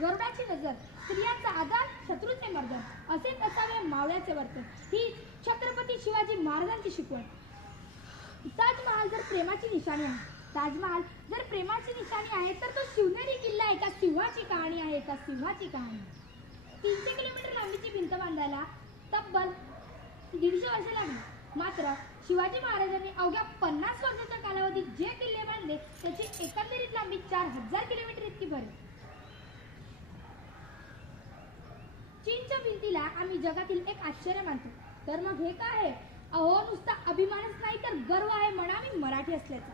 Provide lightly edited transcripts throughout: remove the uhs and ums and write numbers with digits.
गरुडाची नजर, स्त्रियांचा आधार, शत्रूचे मर्दन असेच असावे मावळ्याचे वर्तन, ही छत्रपती शिवाजी महाराजांची शिकवण. ताजमहाल जर प्रेमाची निशाणी आहे, ताजमहाल जर प्रेमाची निशाणी आहे, तर तो शिवनेरी किल्ला एका सिंहाची कहाणी आहे, एका सिंहाची कहाणी. 300 किलोमीटर लांबीची भिंत बांधायला तब्बल 150 वर्षे लागली. मात्र शिवाजी महाराजांनी अवघ्या 50 वर्षाच्या कालावधीत जे किल्ले बांधले त्याची एकंदरीत लांबी 4000 किलोमीटर इतकी भरेल. चीनच्या भिंतीला आम्ही जगातील एक आश्चर्य मानतो, तर मग हे काय आहे? अहो, नुसता अभिमानच नाही तर गर्व आहे म्हणा मी मराठी असल्याचा.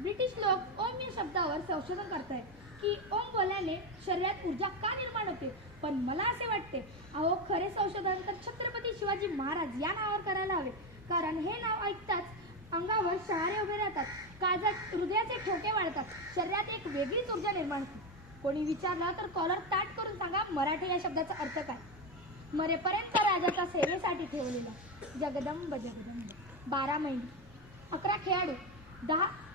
ब्रिटिश लोक ओम या शब्दावर संशोधन करतायत की ओम बोलल्याने शरीरात ऊर्जा का निर्माण होते, पण मला असे वाटते, अहो खरे संशोधन तर छत्रपती शिवाजी महाराज या नावावर करायला हवे. कारण हे नाव ऐकताच अंगावर शहारे उभे राहतात, काळजात हृदयाचे ठोके वाढतात, शरीरात एक वेगळीच ऊर्जा निर्माण होते. कोणी विचारला तर कॉलर ताट करून सांगा मराठी या शब्दाचा अर्थ काय. मरेपर्यंत राजाच्या सेवेसाठी ठेवलेला. जगदंब जगदंब. 12 महिने, 11 खेळाडू,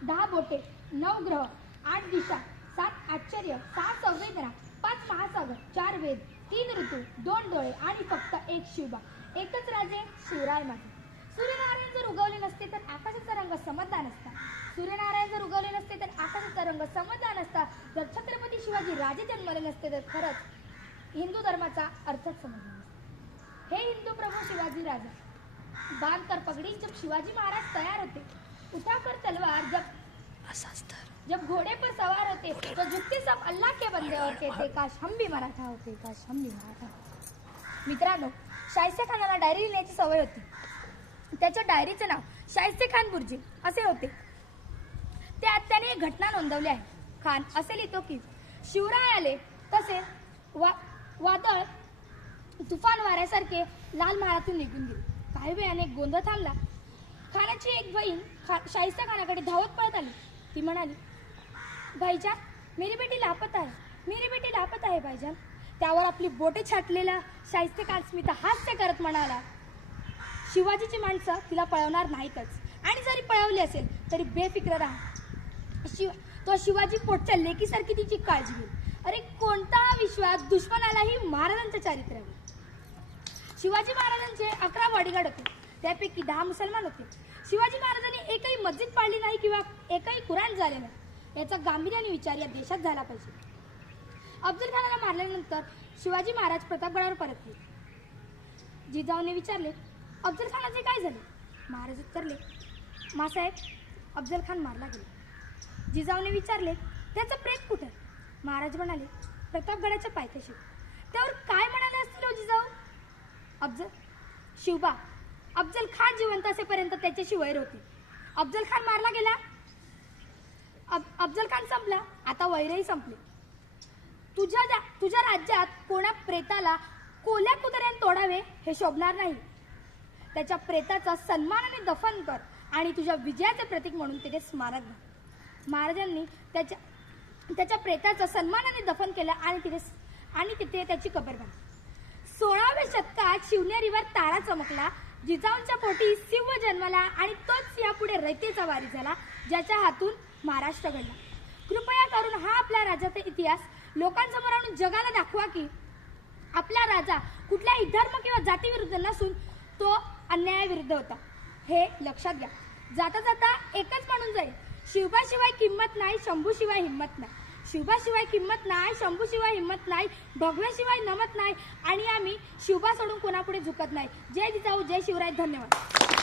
10 बोटे, 9 ग्रह, 8 दिशा, 7 आश्चर्य, 6 संवेदना, 5 महासागर, 4 वेद, 3 ऋतू, 2 डोळे आणि फक्त एक शिवबा, एकच राजे शिवराय माझे. सूर्यनारायण जर उगवले नसते तर आकाशाचा रंग समजला नसता. सूर्यनारायण जर उगवले नसते तर आकाशाचा रंग समजला नसता. जर छत्रपती शिवाजी राजे जन्मले नसते तर खरंच हिंदू धर्माचा अर्थच समजला नसता. हे हिंदू प्रभू शिवाजी राजा, बांध कर पगड़ी जब शिवाजी महाराज तैयार होते, उठाकर तलवार जब घोड़े पर सवार होते तो झुकते सब अल्लाह के बंदे और कहते काश हम भी मराठा होते, काश हम भी मराठा होते. मित्रांनो, शाहिस्ते खानाला डायरी लिहिण्याची सवय होती. त्याच्या डायरीचे नाव शाहिस्ते खान बुर्जी असे होते. त्यात त्याने एक घटना नोंदवली आहे. खान असे लिहितो की शिवराय आले तसे वादळ तुफान वाऱ्यासारखे लाल महालातून निघून गेले. काही वेळाने गोंधळ थांबला. खानाची एक बहीण शाहिस्ते खानाकडे धावत पळत आली. ती म्हणाली, भाईजान, मेरी बेटी लापता है, मेरी बेटी लापता है भाईजान. त्यावर आपली बोटे छाटलेला शाहिस्ते खान स्मित हास्य करत म्हणाला, शिवाजीची माणसं तिला पळवणार नाहीतच, आणि जरी पळवली असेल तरी बेफिक्र राहा. तो शिवाजी पोटच्या लेकीसारखी तिची काळजी घेईल. अरे कोणता विश्वास दुश्मनालाही महाराजांच्या चारित्र्यावर. शिवाजी महाराजांचे 11 बॉडीगार्ड होते, त्यापैकी 10 मुसलमान होते. शिवाजी महाराजांनी एकही मस्जिद पाळली नाही किंवा एकही कुराण झाले नाही. याचा गांभीर्याने विचार या देशात झाला पाहिजे. अफजल खानाला मारल्यानंतर शिवाजी महाराज प्रतापगडावर परतले. जिजाऊने विचारले, अफजल खानाचे काय झाले? महाराज उत्तरले, मासाहेब, अफजल खान मारला गेला. जिजाऊने विचारले, त्याचं प्रेत कुठे? महाराज म्हणाले, प्रतापगडाच्या पायथ्याशी. त्यावर काय म्हणाले असतील हो जिजाऊ? शिवबा, अफजल खान जिवंत असेपर्यंत त्याच्याशी वैर होती. अफजल खान मारला गेला, अफजल खान संपला, आता वैरही संपले. तुझ्या राज्यात कोणा प्रेताला कोल्या कुत्र्याने तोडावे हे शोभणार नाही. त्याच्या प्रेताचा सन्मानाने दफन कर आणि तुझ्या विजयाचे प्रतीक म्हणून त्याचे स्मारक घाल. महाराजांनी त्याच्या प्रेताचं सन्मानाने दफन केलं आणि तिथे त्याची कबर बांधली. 16व्या शतकात शिवनेरीवर तारा चमकला. जिजाऊंच्या पोटी सिंह जन्मला आणि तोच यापुढे रयतेचा वारी झाला, ज्याच्या हातून महाराष्ट्र घडला. कृपया करून हा आपला राजाचा इतिहास लोकांसमोर आणून जगाला दाखवा की आपला राजा कुठल्याही धर्म किंवा जातीविरुद्ध नसून तो अन्यायाविरुद्ध होता. हे लक्षात घ्या. जाता जाता एकच म्हणून जाईल, शिवबाशिवाय किंमत नाही, शंभूशिवाय हिंमत नाही. शिवबाशिवाय किंमत नाही, शंभूशिवाय हिंमत नाही, भगव्याशिवाय नमत नाही, आणि आम्ही शिवबा सोडून कोणापुढे झुकत नाही. जय जिजाऊ, जय शिवराय. धन्यवाद.